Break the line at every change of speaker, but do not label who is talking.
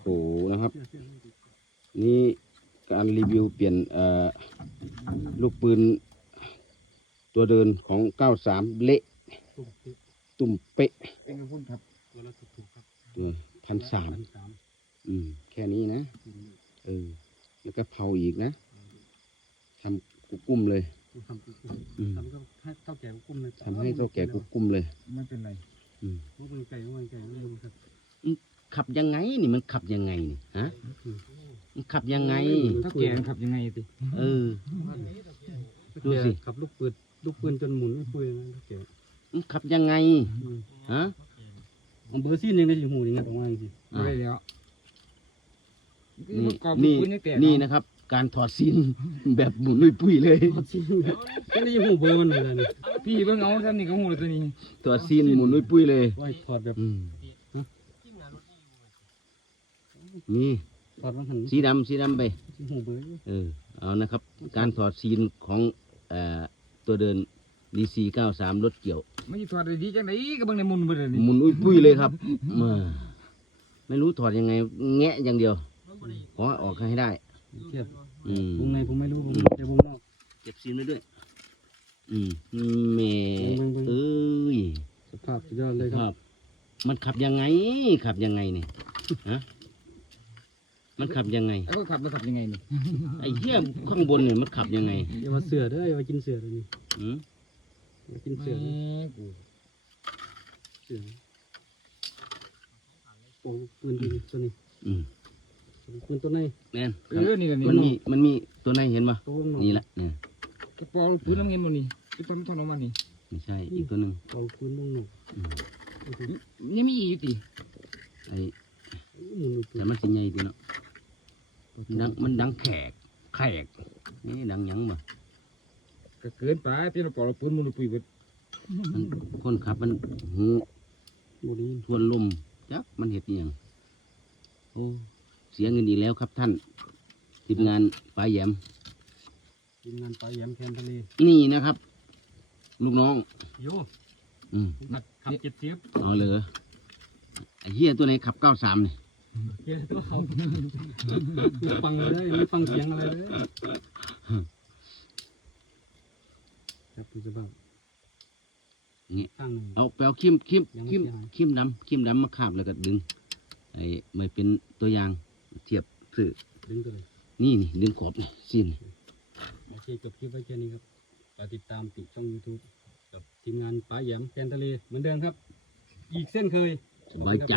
โหนะครับ นี่การรีวิวเปลี่ยนเอ่อลูกปืน ตัวเดินของ 93 เละ ตุ่มเป๊ะ
เป็นกระพุ่นครับ
ตัวละถูกๆครับ
ตัวพันสาม
พันสาม
อืม แค่นี้นะ เออ แล้วก็เผาอีกนะทำกุกุ้มเลย
ทำกุ้ม
อืม
ทำก็ให้เท่าแก่กุ้มเลย
ทำให้เท่าแก่กุกุ้มเลย
ไม่เป็นไร
อืม
พวกมันไก่พวกมันไก่ไม่รู้ครับ
ขับยังไงนี่มันขับยังไงนี่ฮะมันขับยังไง
ถ้าแก่มันขับยังไงติ
เออ ดูสิ
ขับลูกปืนลูกปืนจนหมุนไม่คุยนะเท่าแก่
มันขับยังไง
อืม
ฮะ
เอาเบอร์ซี่ยังได้สิหูยังไงตรงว่าจริง
ไม่ได้แล้ว
นี่
ลูกกรอบ
นี่
ลูกปืนยังแก่
นี่นะครับ การถอดซินแบบหมุนลุยปุ้ยเลย
ๆเอาซี่ก็ได้ยินหูเบอร์มันเลยนี่
พี่เบิ่งเอาท่านนี่ก็หูเลยตัวนี้
ถอดซินหมุนลุยปุ้ยเลย
ไว้ถอดแบบ
อืม นี่
ถอดมันหัน
สีดำสีดำไป
หูเบอร์
เออเอานะครับ การถอดซีนของเอ่อตัวเดินดีซีเก้าสามรถเกี่ยว
ไม่ใช่ถอดได้ดีจังไดก็เบิ่งในมุนเบิ่งเลยนี่
หมุนอุ้ยปุ้ยเลยครับมาไม่รู้ถอดยังไง แงะอย่างเดียว ขอให้ออกให้ได้
เทียบ
อืม
วงในผมไม่รู้ผมแต่วงนอก
เก็บซีนไว้ด้วย อืมเม
เบิ่งเบิ่ง
เอ้ย
สภาพสุดยอดเลย
ค
ค
รั
รับ
บ มันขับยังไงขับยังไงเนี่ยฮะ มันขับยังไง
แล้วก็ขับแล้วขับยังไงนี่
ไอ้เหี้ยข้างบนเนี่ยมันขับยังไง
อย่ามาเสือเด้ออย่ามากินเสือเลยนี่
อืม
อย่ากินเสือ
แห
นะ
ม่กู
เสือโอ้ปืนดีตัวนี้
อืม
ปืนตัวไหน
แน่น
เออนี่แหละนี่
มันมีมันมีตัวไหนเห็นปะ
ตัววงนอก
นี่แหละเนี่ย
กระเป๋าปืนน้ำเงินบ่นี่ที่ตอนทอนออกมานี่
ไม่ใช่อีกตัวหนึ่ง
เอาปืนวงนอก
อืม
ยังมีอีกอยู่ติ
ไอ้
หมุนปื
แต่
น
มันสิใหญ่ตัวเนาะ ดังมันดังแขกแขกนี่ดังหยังบ่
ก็เกินไปเป็นกระเป๋าปืนมุนปุยเบิด
มันคนขับมันหู
บุรี
ทวนลมจักมันเห็ดอหย่างโอ้เสียเงินอีกแล้วครับท่านทีมงานปลายแหยม
ทีมงานปลาแหยมแคนทะเล
นี่นะครับ ลูกน้อง
โย
อืม
ขับเจ็ดเสียบ
เอาเลยไอ้เหี้ยตัวไหนขับเก้าสามเนี่ย
เจ้ตัวเขาไม่ฟังเลยไม่ฟังเสียงอะไรเลยครับพี่จะบ้า
นี่
ข้างหนึ่ง
เอาไปเอาคิมคิม
ยังไม่
คิม
เสียหาย
คิมดำคิมดำมาคาบแล้วก็ดึงไอ้ไม่เป็นตัวอย่างเทียบสื่อ
ดึงตัวเลย
นี่นี่ดึงขอบนี่สิ้น
โอเคจบคลิปไว้แค่นี้ครับฝากติดตามติดช่อง YouTube กับทีมงานปลาแหยมแคนทะเลเหมือนเดิมครับ อีกเส้นเคย
สบายใจ